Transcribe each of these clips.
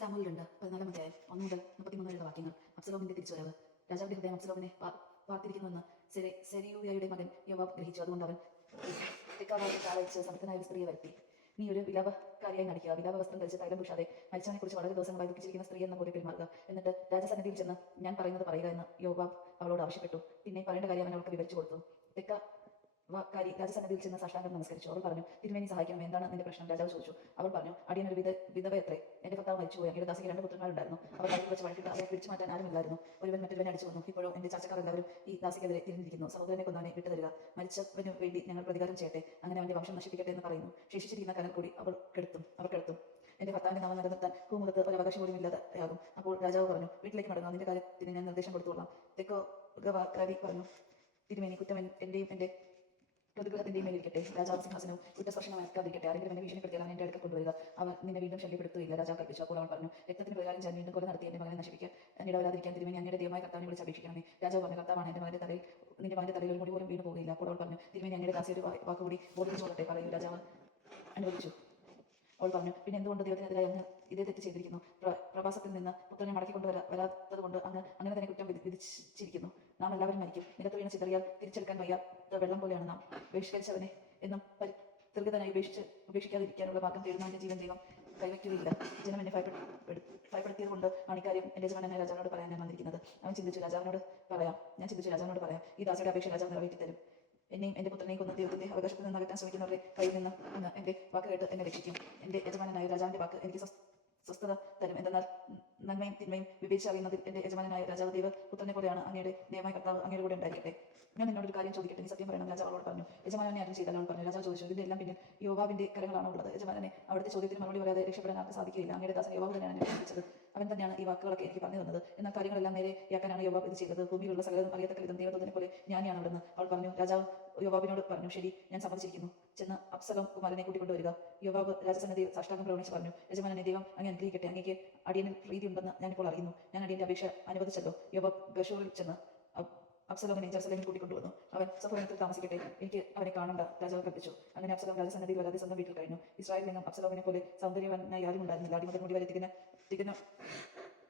സാമൂഹിലുണ്ട് 14 അധ്യായം 1 മുതൽ 33 വരെയുള്ള വാക്യങ്ങൾ. അബ്സലോമിന്റെ തിരിച്ചുവരവ്. രാജാവിന്റെ ഹൃദയം അബ്സലോമിനെ പാർത്തിരിക്കുന്നുവെന്ന് സെരൂയയുടെ മകൻ യോവാബ് ഗ്രഹിച്ചു. അതുകൊണ്ട് അവൻ തെക്കാവാറിൽ താളയിച്ച് സമർത്ഥനായ ഒരു സ്ത്രീയെ വരുത്തി. നീ ഒരു വിലാപക്കാരിയായി നടിക്കുക, വിലാപ വസ്ത്രം ധരിച്ച് തൈലം പൂശാതെ മരിച്ചവനെ കുറിച്ച് വളരെ ദിവസങ്ങളായി ദുഃഖിച്ചിരിക്കുന്ന സ്ത്രീ എന്ന പോലെ പെരുമാറുക. എന്നിട്ട് രാജസന്നിധിയിൽ ചെന്ന് ഞാൻ പറയുന്നത് പറയുക എന്ന് യോവാബ് അവളോട് ആവശ്യപ്പെട്ടു. പിന്നെ പറയേണ്ട കാര്യം അവൻ അവൾക്ക് വിവരിച്ചു കൊടുത്തു. കാരി രാജസന്നിധിയിൽ ചെന്ന് സാഷ്ടാംഗം നമസ്കരിച്ചു. അവൾ പറഞ്ഞു, തിരുമേനി സഹായിക്കണം, എന്താണ് നിന്റെ പ്രശ്നം? രാജാവ് ചോദിച്ചു. അവൾ പറഞ്ഞു, അടിയനൊരു വിധവ എത്രേ, എന്റെ ഭർത്താവ് മരിച്ചുപോയി. അങ്ങയുടെ ദാസിക്ക് 2 പുത്രന്മാരുണ്ടായിരുന്നു. അവർ വഴക്കിൽ വെച്ച് വഴക്കിട്ട് അവരെ പിടിച്ചു മാറ്റാൻ ആരുമില്ലായിരുന്നു. ഒരുവൻ മറ്റൊരുവനെ അടിച്ചു വന്നു. ഇപ്പോഴോ എന്റെ ചർച്ചക്കാർ എല്ലാവരും ഈ ദാസിക്കെതിരെ തിരിഞ്ഞിരിക്കുന്നു. സഹോദരനെ കൊന്നവനെ വിട്ടുതരിക, മരിച്ചവനു വേണ്ടി ഞങ്ങൾ പ്രതികാരം ചെയ്യട്ടെ, അങ്ങനെ അവന്റെ വംശം നശിപ്പിക്കട്ടെ എന്ന് പറയുന്നു. ശേഷിച്ചിരിക്കുന്ന കനൽ കൂടി അവർ കെടുത്തും. എന്റെ ഭർത്താവിന്റെ നാമം നിലനിർത്താൻ ഭൂമുഖത്ത് ഒരു അവകാശം പോലും ഇല്ലാതെയാകും. അപ്പോൾ രാജാവ് പറഞ്ഞു, വീട്ടിലേക്ക് മടങ്ങുക, നിന്റെ കാര്യത്തിന് ഞാൻ നിർദ്ദേശം കൊടുത്തുകൊള്ളാം. തെക്കോഗവാക്കാരി പറഞ്ഞു, തിരുമേനി, കുറ്റം എന്റെയും എന്റെ പ്രതിഗ്രഹത്തിന്റെയും മേലിരിക്കട്ടെ. രാജാവ് സിംഹാസനവും കുറ്റസ്പർശനം അനക്കാതിരിക്കട്ടെ. ആരെങ്കിലും എന്നെ ഭീഷണിപ്പെടുത്തിയാൽ അവൻ എന്റെ അടുക്കൽ കൊണ്ടുവരിക, അവൻ നിന്നെ വീണ്ടും ശല്യപ്പെടുത്തുകയില്ല. രാജാവ് കൽപ്പിച്ചു. അപ്പോൾ അവൻ പറഞ്ഞു, രക്തത്തിന് പ്രകാരം ഞാൻ വീണ്ടും കൊല നടത്തി എന്റെ മകനെ നശിപ്പിക്കാൻ ഇടവരാതിരിക്കാൻ തിരുമേനി അങ്ങയുടെ ദൈവമായ കർത്താവിനെ വിളിച്ച് അപേക്ഷിക്കണമേ. രാജാവ് പറഞ്ഞു, കർത്താവാണ്, നിന്റെ മകന്റെ തലയിൽ ഒരു മുടി പോലും വീണു പോകില്ല. അപ്പോൾ അവൾ പറഞ്ഞു, തിരുമേനി അങ്ങയുടെ ദാസി ഒരു വാക്കുകൂടി ബോധിപ്പിച്ചോളട്ടെ, പറയൂ. രാജാവ് അനുവദിച്ചു. അവൾ പറഞ്ഞു, പിന്നെ എന്തുകൊണ്ട് ദൈവത്തിനെതിരായി അങ്ങ് ഇതേ തെറ്റ് ചെയ്തിരിക്കുന്നു? പ്രവാസത്തിൽ നിന്ന് പുത്രനെ മടക്കി വരാത്തത് കൊണ്ട് അങ്ങനെ തന്നെ കുറ്റം വിധിച്ചിരിക്കുന്നു. നാം എല്ലാവരും മരിക്കും. നിലത്ത് വീണ് ചിതറിയാൽ തിരിച്ചെടുക്കാൻ വയ്യാത്ത വെള്ളം പോലെയാണ് നാം. ബഹിഷ്കരിച്ചവനെ എന്നും പരിതൃഗതനായി ഉപേക്ഷിക്കാതിരിക്കാനുള്ള മാർഗം തേടുന്നവന്റെ ജീവൻ ദൈവം കൈവയ്ക്കുകയില്ല. ജനം എന്നെ ഭയപ്പെടുത്തിയത് കൊണ്ട് ആണ് ഇക്കാര്യം എന്റെ യജമാനനായ രാജാവിനോട് പറയാൻ ഞാൻ വന്നിരിക്കുന്നത്. ഞാൻ ചിന്തിച്ചു രാജാവിനോട് പറയാം. ഈ ദാസിയുടെ അപേക്ഷ രാജാവ് നിറവേറ്റിത്തരും. എന്നെയും എന്റെ പുത്രനെയും കൊന്ന ദൈവത്തിന്റെ അവകാശത്തിൽ നിന്ന് അകറ്റാൻ ശ്രമിക്കുന്നവരുടെ കയ്യിൽ നിന്ന് എന്റെ വാക്ക് കേട്ട് എന്നെ രക്ഷിക്കും. എന്റെ യജമാനനായ രാജാവിന്റെ വാക്ക് എനിക്ക് സ്വസ്ഥത തരും. എന്തെന്നാൽ നന്മയും തിന്മയും വിവേചിച്ചറിയുന്നതിൽ എന്റെ യജമാനനായ രാജാവ് ദൈവപുത്രനെ പോലെയാണ്. അങ്ങയുടെ ദൈവമായ കർത്താവ് അങ്ങയുടെ കൂടെ ഉണ്ടായിരിക്കട്ടെ. ഞാൻ നിന്നോടൊരു കാര്യം ചോദിക്കട്ടെ, നീ സത്യം പറയണം. രാജാവ് അവളോട് പറഞ്ഞു, യജമാനനെ ആരും ചെയ്താൽ. അവൾ പറഞ്ഞു, രാജാവ് ചോദിച്ചു, ഇതിന്റെ എല്ലാം പിന്നിൽ യോവാബിന്റെ കരങ്ങളാണ് ഉള്ളത്. യജമാനനെ അവിടുത്തെ ചോദ്യത്തിന് മറുപടി പറയാതെ രക്ഷപ്പെടാൻ ആർക്ക് സാധിക്കില്ല. അങ്ങയുടെ ദാസൻ യോവാബ് തന്നെയാണ് എന്നെ പഠിപ്പിച്ചത്. അവൻ തന്നെയാണ് ഈ വാക്കുകളൊക്കെ എനിക്ക് പറഞ്ഞു തന്നത്. എന്നാൽ കാര്യങ്ങളെല്ലാം നേരെയാക്കാനാണ് യോവാബ് ഇത് ചെയ്തത്. ഭൂമിയിലുള്ള സകലതും അറിയത്തക്ക വിധം ദൈവദൂതനെ പോലെ ജ്ഞാനിയാണ് അവിടുന്ന്. അവൾ പറഞ്ഞു. രാജാവ് യോവാബിനോട് പറഞ്ഞു, ശരി, ഞാൻ സമ്മതിച്ചിരിക്കുന്നു. ചെന്ന് അബ്സലോം കുമാരനെ കൂട്ടിക്കൊണ്ടുവരിക. യോവാബ് രാജസന്നിധിയിൽ സാഷ്ടാംഗം പ്രവണിച്ച് പറഞ്ഞു, യജമാനനെ ദൈവം അങ്ങ് അനുഗ്രഹിക്കട്ടെ. അങ്ങേക്ക് അടിയനിൽ പ്രീതി ഉണ്ടെന്ന് ഞാനിപ്പോൾ അറിയുന്നു. ഞാൻ അടിയന്റെ അപേക്ഷ അനുവദിച്ചല്ലോ. യോവാബ് ഗശൂറിൽ ചെന്ന് അബ്സലോമിനെ ജെറുസലേമിൽ കൂട്ടിക്കൊണ്ടുവന്നു. അവൻ സ്വഭവനത്തിൽ താമസിക്കട്ടെ, എനിക്ക് അവനെ കാണണ്ട, രാജാവ് കൽപ്പിച്ചു. അങ്ങനെ അബ്സലോം രാജസന്നിധിയിൽ വരാതെ സ്വന്തം വീട്ടിൽ കഴിഞ്ഞു. ഇസ്രായേലിനെങ്ങും അബ്സലോമിനെ പോലെ സൗന്ദര്യവാനായി ആരും ഉണ്ടായിരുന്നില്ല. അടിമുതൽ മുടി വരെ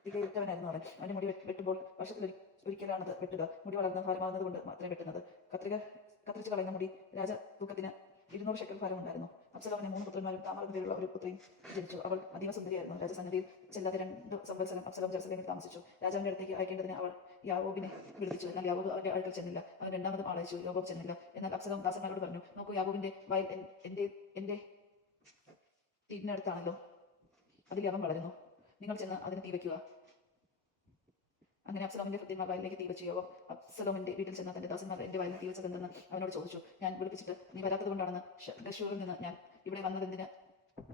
തികയുറ്റവനായിരുന്നു അവൻ. അവന്റെ മുടി വെട്ടുമ്പോൾ വർഷത്തിൽ ഒരിക്കലാണത് വെട്ടുക. മുടി വളർന്ന് ഭാരമാകുന്നത് കൊണ്ട് മാത്രമേ വെട്ടുന്നത്. കത്തിരിച്ചു കളയുന്ന മുടി രാജതൂക്കത്തിന് 200 ശെക്കൽ ഭാരം ഉണ്ടായിരുന്നു. അബ്സലോമിന് 3 പുത്രന്മാരും താമാർ എന്ന പേരുള്ള ഒരു പുത്രിയും ജനിച്ചു. അവൾ അതീവ സുന്ദരിയായിരുന്നു. രാജസന്നിധിയിൽ ചെല്ലാതെ 2 സംവത്സരം അബ്സലോം ജെറുസലേമിൽ താമസിച്ചു. രാജാവിന്റെ അടുത്തേക്ക് അയക്കേണ്ടതിന് അവൾ യാവോബിനെ വിളിപ്പിച്ചു. എന്നാൽ യാവോബ് അവന്റെ അടുക്കൽ ചെന്നില്ല. അവൻ 2ാമതും ആളയച്ചു. യാവോബ് ചെന്നില്ല. എന്നാൽ അബ്സലോം ദാസന്മാരോട് പറഞ്ഞു, നോക്കൂ, യാവോബിന്റെ വയൽ എന്റെ തീരിനടുത്താണല്ലോ, അതിൽ അവൻ വളരുന്നു. നിങ്ങൾ ചെന്ന് അതിന് തീ വയ്ക്കുക. അങ്ങനെ അബ്സലോമിന്റെ ഭൃത്യന്മാർ വയലിലേക്ക് തീ വെച്ചു. യോവാബ് അബ്സലോമിന്റെ വീട്ടിൽ ചെന്ന തന്റെ ദാസന്മാർ എന്റെ വയലിൽ തീ വെച്ചതെന്തെന്ന് അവനോട് ചോദിച്ചു. ഞാൻ വിളിപ്പിച്ചിട്ട് നീ വരാത്തത് കൊണ്ടാണെന്ന് ഗശൂറിൽ നിന്ന് ഞാൻ ഇവിടെ വന്നതെന്തിന്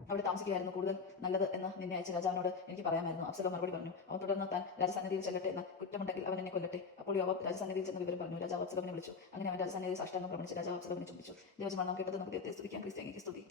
അവിടെ താമസിക്കുകയായിരുന്നു കൂടുതൽ നല്ലത് എന്ന് നിന്നെ അയച്ച രാജാവിനോട് എനിക്ക് പറയാമായിരുന്നു. അബ്സലോം മറുപടി പറഞ്ഞു, അവൻ തുടർന്ന് താൻ രാജസന്നിധിയിൽ ചെല്ലട്ടെ എന്ന കുറ്റമുണ്ടെങ്കിൽ അവൻ എന്നെ കൊല്ലട്ടെ. അപ്പോൾ യോവാബ് രാജസന്നിധിയിൽ ചെന്ന വിവരം പറഞ്ഞു. രാജാവ് അബ്സലോമിനെ വിളിച്ചു. അങ്ങനെ അവൻ രാജസന്നിധിയിൽ സാഷ്ടാംഗം പ്രവണിച്ച് രാജാവ് അബ്സലോമിനെ ചുംബിച്ചു. ദൈവജനമാണ് നാം കേട്ടത്. നമുക്ക് ദൈവത്തെ സ്തുതിക്കാം. ക്രിസ്ത്യാനിക്ക് സ്തുതി.